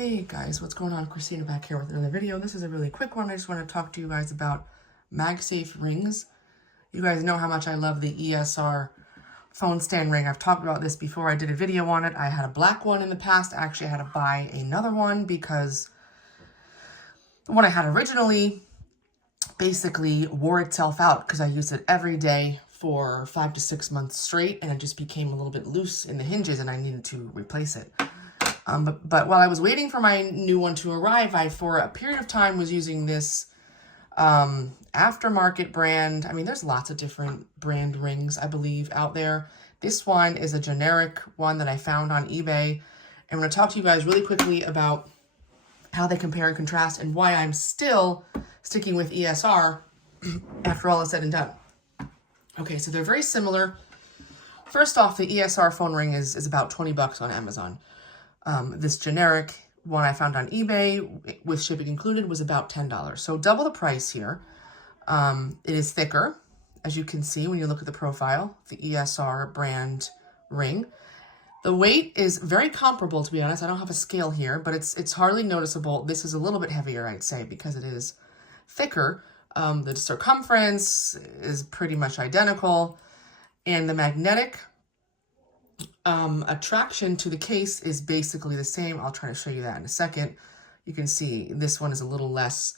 Hey guys, what's going on? Christina back here with another video. This is a really quick one. I just want to talk to you guys about MagSafe rings. You guys know how much I love the ESR phone stand ring. I've talked about this before. I did a video on it. I had a black one in the past. Actually, I had to buy another one because the one I had originally basically wore itself out because I used it every day for 5 to 6 months straight, and it just became a little bit loose in the hinges and I needed to replace it. But while I was waiting for my new one to arrive, I, for a period of time, was using this aftermarket brand. I mean, there's lots of different brand rings, I believe, out there. This one is a generic one that I found on eBay. And I'm going to talk to you guys really quickly about how they compare and contrast and why I'm still sticking with ESR after all is said and done. Okay, so they're very similar. First off, the ESR phone ring is about 20 bucks on Amazon. This generic one I found on eBay with shipping included was about $10. So double the price here. It is thicker, as you can see when you look at the profile, the ESR brand ring. The weight is very comparable, to be honest. I don't have a scale here, but it's hardly noticeable. This is a little bit heavier, I'd say, because it is thicker. The circumference is pretty much identical, and the magnetic attraction to the case is basically the same. I'll try to show you that in a second. You can see this one is a little less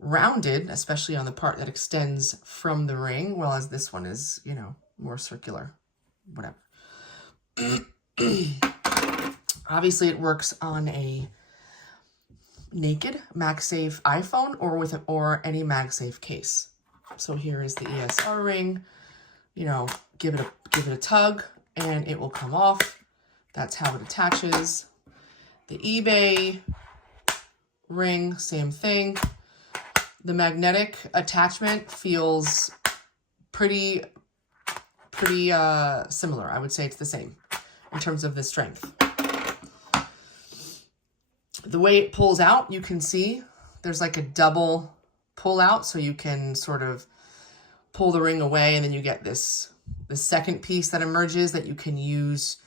rounded, especially on the part that extends from the ring, whereas this one is, you know, more circular, whatever. Obviously, it works on a naked MagSafe iPhone or any MagSafe case. So here is the ESR ring. You know, give it a tug, and it will come off. That's how it attaches. The eBay ring, same thing. The magnetic attachment feels pretty similar. I would say it's the same in terms of the strength. The way it pulls out, you can see there's like a double pull out, so you can sort of pull the ring away, and then you get the second piece that emerges that you can use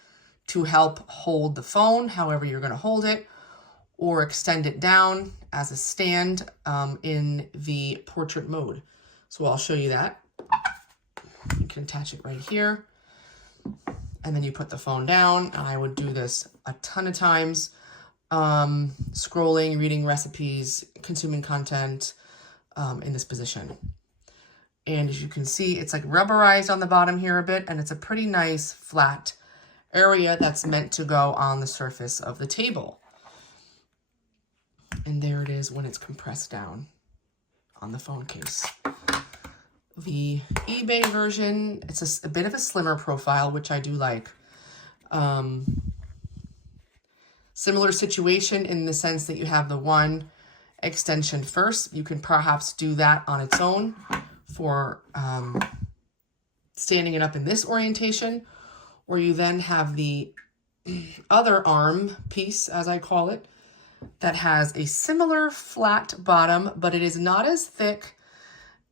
to help hold the phone, however you're going to hold it, or extend it down as a stand in the portrait mode. So I'll show you that. You can attach it right here, and then you put the phone down. And I would do this a ton of times, scrolling, reading recipes, consuming content in this position. And as you can see, it's like rubberized on the bottom here a bit, and it's a pretty nice flat area that's meant to go on the surface of the table. And there it is when it's compressed down on the phone case. The eBay version, it's a bit of a slimmer profile, which I do like. Similar situation in the sense that you have the one extension first. You can perhaps do that on its own for standing it up in this orientation, or you then have the other arm piece, as I call it, that has a similar flat bottom, but it is not as thick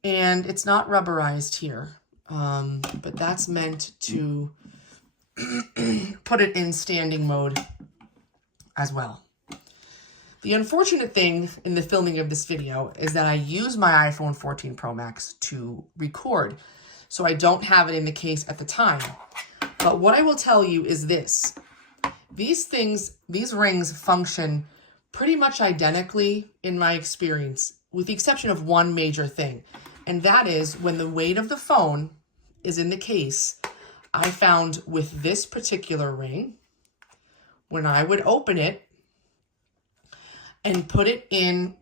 and it's not rubberized here. But that's meant to put it in standing mode as well. The unfortunate thing in the filming of this video is that I use my iPhone 14 Pro Max to record, so I don't have it in the case at the time. But what I will tell you is this. These rings function pretty much identically in my experience, with the exception of one major thing. And that is when the weight of the phone is in the case, I found with this particular ring, when I would open it and put it in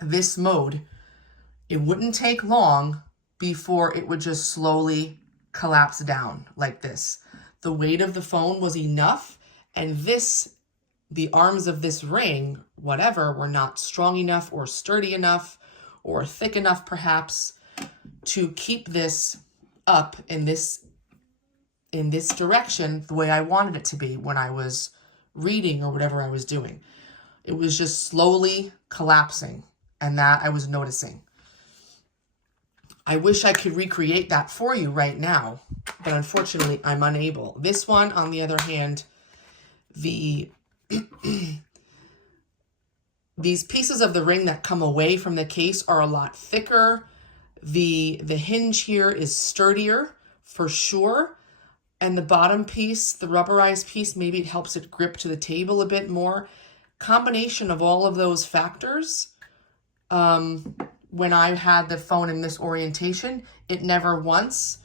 this mode, it wouldn't take long before it would just slowly collapse down like this. The weight of the phone was enough, and the arms of this ring, whatever, were not strong enough or sturdy enough or thick enough perhaps to keep this up in this direction the way I wanted it to be when I was reading or whatever I was doing. It was just slowly collapsing, and that I was noticing. I wish I could recreate that for you right now, but unfortunately I'm unable. This one, on the other hand, the These pieces of the ring that come away from the case are a lot thicker. The hinge here is sturdier for sure. And the bottom piece, the rubberized piece, maybe it helps it grip to the table a bit more. Combination of all of those factors, when I had the phone in this orientation, it never once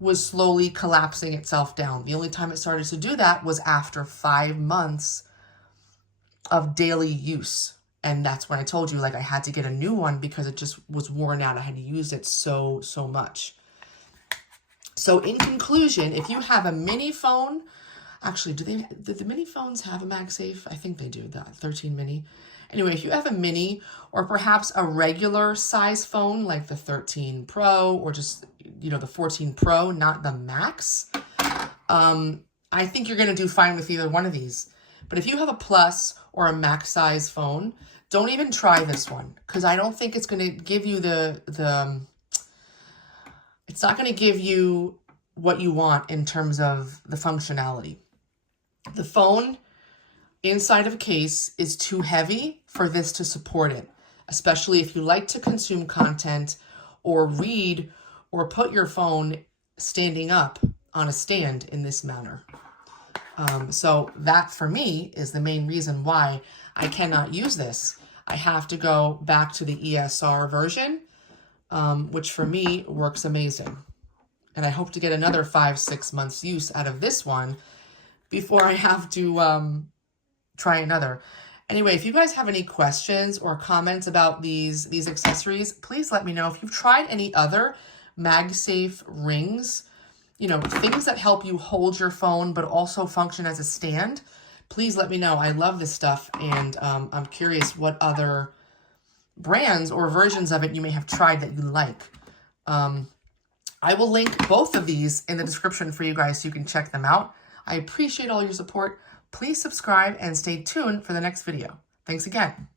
was slowly collapsing itself down. The only time it started to do that was after 5 months of daily use. And that's when I told you, like, I had to get a new one because it just was worn out. I had used it so much. So in conclusion, if you have a mini phone, actually, do the mini phones have a MagSafe? I think they do, the 13 mini. Anyway, if you have a mini or perhaps a regular size phone like the 13 Pro or just, you know, the 14 Pro, not the Max, I think you're going to do fine with either one of these. But if you have a Plus or a Max size phone, don't even try this one because I don't think it's going to give you it's not going to give you what you want in terms of the functionality. The phone inside of a case is too heavy for this to support it, especially if you like to consume content or read or put your phone standing up on a stand in this manner. So that for me is the main reason why I cannot use this. I have to go back to the ESR version, which for me works amazing. And I hope to get another 5-6 months use out of this one before I have to try another. Anyway, if you guys have any questions or comments about these accessories, please let me know. If you've tried any other MagSafe rings, you know, things that help you hold your phone but also function as a stand, please let me know. I love this stuff, and I'm curious what other brands or versions of it you may have tried that you like. I will link both of these in the description for you guys so you can check them out. I appreciate all your support. Please subscribe and stay tuned for the next video. Thanks again.